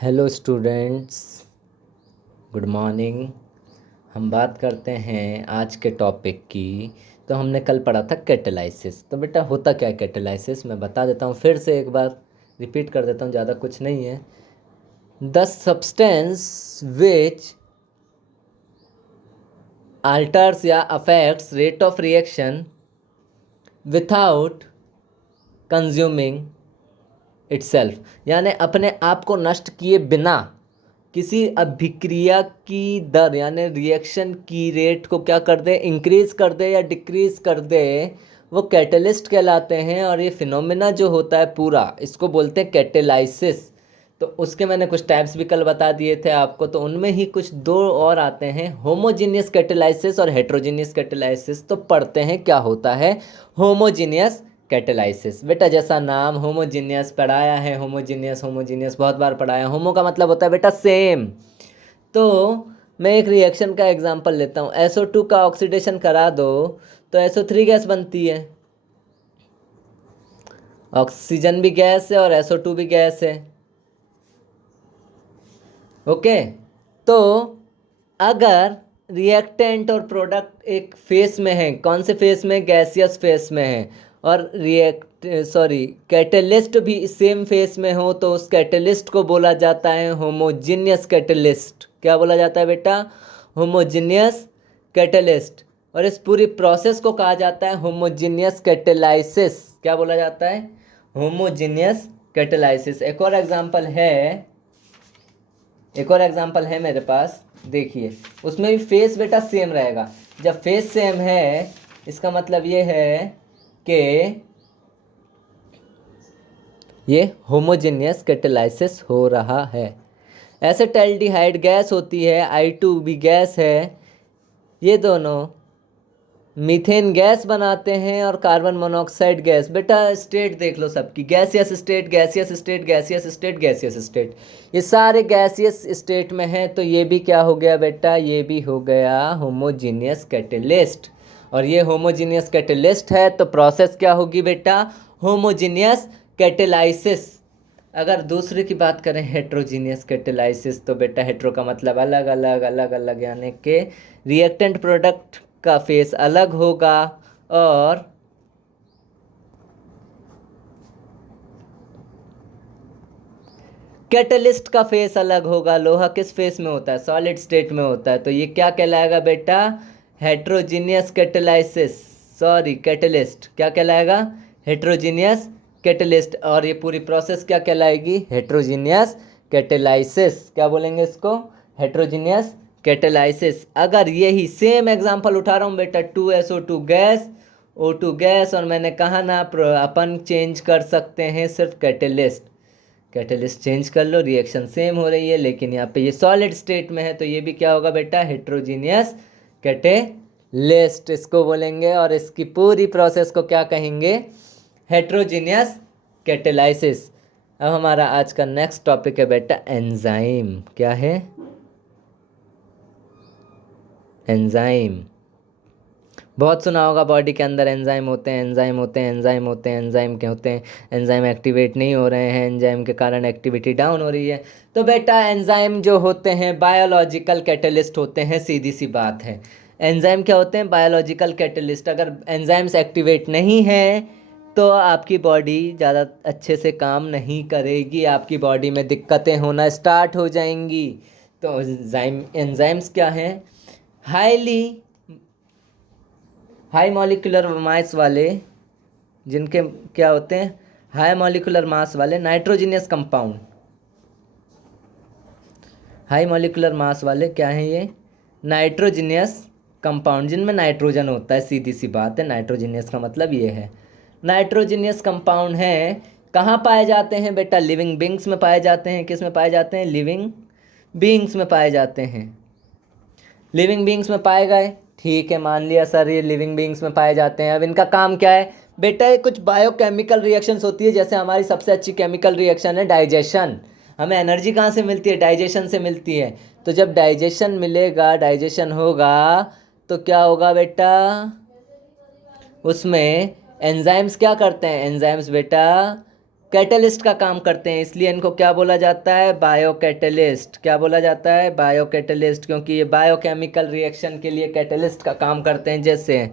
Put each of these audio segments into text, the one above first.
Hello students, good morning. हम बात करते हैं आज के टॉपिक की। तो हमने कल पढ़ा था कैटेलाइसिस। तो बेटा होता क्या है कैटेलाइसिस, मैं बता देता हूँ, फिर से एक बार रिपीट कर देता हूँ, ज़्यादा कुछ नहीं है। द सब्सटेंस विच alters या affects rate of reaction without consuming itself, यानी अपने आप को नष्ट किए बिना किसी अभिक्रिया की दर यानी रिएक्शन की रेट को क्या कर दे, इंक्रीज कर दे या डिक्रीज कर दे, वो कैटेलिस्ट कहलाते हैं। और ये फिनोमेना जो होता है पूरा, इसको बोलते हैं कैटेलाइसिस। तो उसके मैंने कुछ टाइप्स भी कल बता दिए थे आपको, तो उनमें ही कुछ दो और आते हैं, होमोजीनियस कैटेलाइसिस और हेट्रोजीनियस कैटेलाइसिस। तो पढ़ते हैं क्या होता है होमोजीनियस कैटेलाइसिस। बेटा जैसा नाम होमोजीनियस पढ़ाया है, होमोजीनियस होमोजीनियस बहुत बार पढ़ाया। होमो का मतलब होता है बेटा सेम। तो मैं एक रिएक्शन का एग्जांपल लेता हूँ। SO2 का ऑक्सीडेशन करा दो तो SO3 गैस बनती है। ऑक्सीजन भी गैस है और SO2 भी गैस है। ओके, तो अगर रिएक्टेंट और प्रोडक्ट एक फेस में है, कौन से फेस में, गैसियस फेस में है, और कैटेलिस्ट भी सेम फेस में हो, तो उस कैटेलिस्ट को बोला जाता है होमोजीनियस कैटेलिस्ट। क्या बोला जाता है बेटा? Homogeneous catalyst. और इस पूरी प्रोसेस को कहा जाता है होमोजीनियस कैटेलाइसिस। क्या बोला जाता है? Homogeneous catalysis. एक और एग्जांपल है मेरे पास, देखिए। उसमें भी फेस बेटा सेम रहेगा। जब फेस सेम है, इसका मतलब ये है कि ये होमोजेनियस कैटेलाइसिस हो रहा है। एसिटाल्डिहाइड गैस होती है, I2 भी गैस है। ये दोनों मीथेन गैस बनाते हैं और कार्बन मोनोऑक्साइड गैस। बेटा स्टेट देख लो सबकी, gaseous state, gaseous state, gaseous state, gaseous state. ये सारे गैसियस स्टेट में हैं। तो ये भी क्या हो गया बेटा? ये भी हो गया होमोजीनियस कैटेलिस्ट। और ये होमोजीनियस कैटेलिस्ट है तो प्रोसेस क्या होगी बेटा? Homogeneous catalysis. अगर दूसरे की बात करें हेट्रोजीनियस कैटेलाइसिस, तो बेटा हेट्रो का मतलब अलग अलग अलग अलग, यानी कि रिएक्टेंट प्रोडक्ट का फेस अलग होगा और कैटलिस्ट का फेस अलग होगा। लोहा किस फेस में होता है? सॉलिड स्टेट में होता है। तो ये क्या कहलाएगा बेटा? Heterogeneous catalysis, sorry catalyst. क्या कहलाएगा? Heterogeneous catalyst. और ये पूरी प्रोसेस क्या कहलाएगी? Heterogeneous catalysis. क्या बोलेंगे इसको? Heterogeneous catalysis. अगर यही सेम एग्जांपल उठा रहा हूँ बेटा, 2SO2 गैस, O2 गैस, और मैंने कहा ना अपन चेंज कर सकते हैं सिर्फ कैटेलिस्ट। कैटेलिस्ट चेंज कर लो, रिएक्शन सेम हो रही है, लेकिन यहाँ पे ये सॉलिड स्टेट में है, तो ये भी क्या होगा बेटा? हेट्रोजीनियस कैटेलिस्ट इसको बोलेंगे। और इसकी पूरी प्रोसेस को क्या कहेंगे? Heterogeneous catalysis. अब हमारा आज का नेक्स्ट टॉपिक है बेटा एंजाइम। क्या है? एंजाइम। बहुत सुना होगा, बॉडी के अंदर एंजाइम होते हैं, एंजाइम होते हैं, एंजाइम होते हैं, एंजाइम क्या होते हैं? एंजाइम एक्टिवेट नहीं हो रहे हैं, एंजाइम के कारण एक्टिविटी डाउन हो रही है। तो बेटा एंजाइम जो होते हैं बायोलॉजिकल कैटलिस्ट होते हैं, सीधी सी बात है। एंजाइम क्या होते हैं? Biological catalyst. अगर एंजाइम्स एक्टिवेट नहीं है तो आपकी बॉडी ज़्यादा अच्छे से काम नहीं करेगी, आपकी बॉडी में दिक्कतें होना स्टार्ट हो जाएंगी। तो एंजाइम्स क्या हैं? हाई मॉलिक्यूलर मास वाले, जिनके क्या होते हैं? हाई मॉलिक्यूलर मास वाले nitrogenous compound. High molecular mass वाले क्या हैं ये? नाइट्रोजीनियस कंपाउंड, जिनमें नाइट्रोजन होता है। सीधी सी बात है, नाइट्रोजीनियस का मतलब ये है। नाइट्रोजीनियस कंपाउंड हैं। कहाँ पाए जाते हैं बेटा? लिविंग बींग्स में पाए जाते हैं। किस में पाए जाते हैं? लिविंग बींग्स में पाए जाते हैं। लिविंग बींग्स में पाए गए, ठीक है, मान लिया सर ये लिविंग बींग्स में पाए जाते हैं। अब इनका काम क्या है बेटा? ये कुछ बायोकेमिकल रिएक्शंस होती है। जैसे हमारी सबसे अच्छी केमिकल रिएक्शन है डाइजेशन। हमें एनर्जी कहाँ से मिलती है? डाइजेशन से मिलती है। तो जब डाइजेशन मिलेगा, डाइजेशन होगा, तो क्या होगा बेटा? उसमें एंजाइम्स क्या करते हैं? एंजाइम्स बेटा कैटलिस्ट का काम करते हैं, इसलिए इनको क्या बोला जाता है, बायो कैटलिस्ट। क्या बोला जाता है, बायो कैटलिस्ट, क्योंकि ये बायोकेमिकल रिएक्शन के लिए कैटलिस्ट का काम करते हैं। जैसे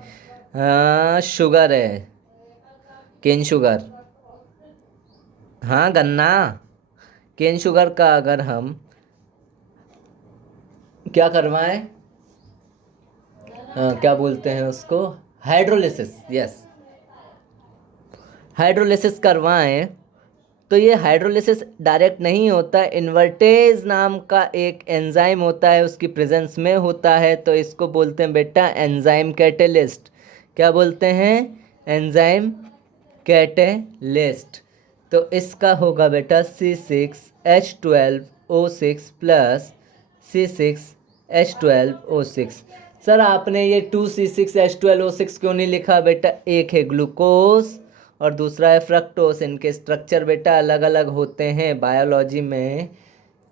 शुगर है, केन शुगर, हाँ गन्ना, केन शुगर का अगर हम क्या करवाएं, क्या बोलते हैं उसको, हाइड्रोलिसिस, यस, हाइड्रोलिसिस करवाएं, तो ये हाइड्रोलिसिस डायरेक्ट नहीं होता, इन्वर्टेज नाम का एक एंजाइम होता है, उसकी प्रेजेंस में होता है, तो इसको बोलते हैं बेटा एंजाइम कैटेलिस्ट। क्या बोलते हैं, एंजाइम कैटेलिस्ट। तो इसका होगा बेटा C6H12O6 प्लस C6H12O6। सर आपने ये 2C6H12O6 क्यों नहीं लिखा बेटा, एक है ग्लूकोज और दूसरा है फ्रक्टोस, इनके स्ट्रक्चर बेटा अलग अलग होते हैं। बायोलॉजी में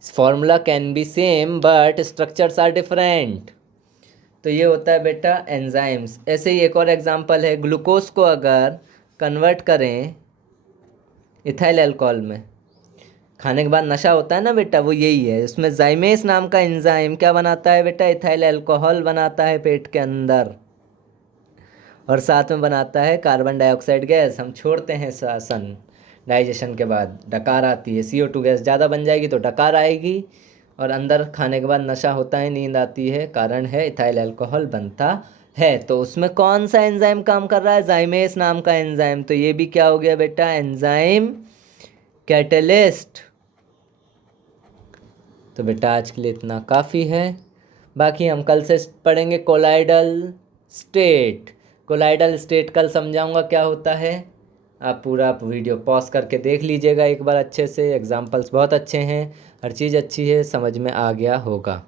formula can be same but structures are different. तो ये होता है बेटा एंजाइम्स। ऐसे ही एक और एग्जांपल है, ग्लूकोज को अगर कन्वर्ट करें इथाइल अल्कोहल में, खाने के बाद नशा होता है ना बेटा, वो यही है। इसमें जाइमेस नाम का एंजाइम क्या बनाता है बेटा, इथाइल अल्कोहल बनाता है पेट के अंदर, और साथ में बनाता है कार्बन डाइऑक्साइड गैस। हम छोड़ते हैं श्वसन, डाइजेशन के बाद डकार आती है, CO2 गैस ज़्यादा बन जाएगी तो डकार आएगी, और अंदर खाने के बाद नशा होता है, नींद आती है, कारण है इथाइल अल्कोहल बनता है। तो उसमें कौन सा एंजाइम काम कर रहा है, जाइमेस नाम का एंजाइम। तो ये भी क्या हो गया बेटा, एंजाइम कैटलिस्ट। तो बेटा आज के लिए इतना काफ़ी है, बाकी हम कल से पढ़ेंगे कोलाइडल स्टेट। कोलाइडल स्टेट कल समझाऊंगा क्या होता है। आप पूरा वीडियो पॉज करके देख लीजिएगा एक बार अच्छे से, एग्जाम्पल्स बहुत अच्छे हैं, हर चीज़ अच्छी है, समझ में आ गया होगा।